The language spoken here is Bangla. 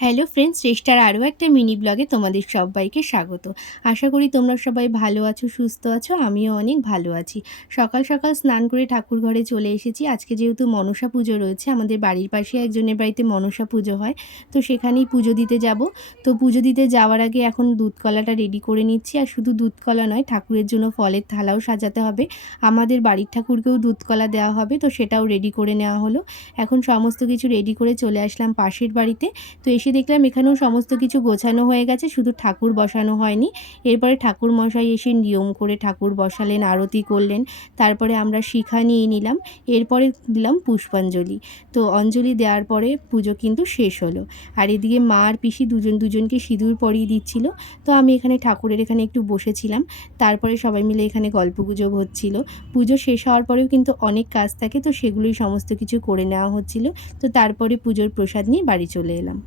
হ্যালো ফ্রেন্ডস, চেষ্টার আরও একটা মিনি ব্লগে তোমাদের সবাইকে স্বাগত। আশা করি তোমরা সবাই ভালো আছো, সুস্থ আছো। আমিও অনেক ভালো আছি। সকাল সকাল স্নান করে ঠাকুর ঘরে চলে এসেছি। আজকে যেহেতু মনসা পুজো রয়েছে, আমাদের বাড়ির পাশে একজনের বাড়িতে মনসা পুজো হয়, তো সেখানেই পুজো দিতে যাব। তো পুজো দিতে যাওয়ার আগে এখন দুধ কলাটা রেডি করে নিচ্ছি। আর শুধু দুধ কলা নয়, ঠাকুরের জন্য ফলের থালাও সাজাতে হবে। আমাদের বাড়ির ঠাকুরকেও দুধ কলা দেওয়া হবে, তো সেটাও রেডি করে নেওয়া হলো। এখন সমস্ত কিছু রেডি করে চলে আসলাম পাশের বাড়িতে। তো এসে দেখলাম এখানেও সমস্ত কিছু গোছানো হয়ে গেছে, শুধু ঠাকুর বসানো হয়নি। এরপরে ঠাকুর মশাই এসে নিয়ম করে ঠাকুর বসালেন, আরতি করলেন। তারপরে আমরা শিখা নিয়ে নিলাম। এরপরে দিলাম পুষ্পাঞ্জলি। তো অঞ্জলি দেওয়ার পরে পুজো কিন্তু শেষ হলো। আর এদিকে মা আর পিসি দুজনকে সিঁদুর পরিয়ে দিচ্ছিল। তো আমি এখানে ঠাকুরের এখানে একটু বসেছিলাম। তারপরে সবাই মিলে এখানে গল্পগুজব হচ্ছিল। পুজো শেষ হওয়ার পরেও কিন্তু অনেক কাজ থাকে, তো সেগুলোই সমস্ত কিছু করে নেওয়া হচ্ছিল। তো তারপরে পুজোর প্রসাদ নিয়ে বাড়ি চলে এলাম।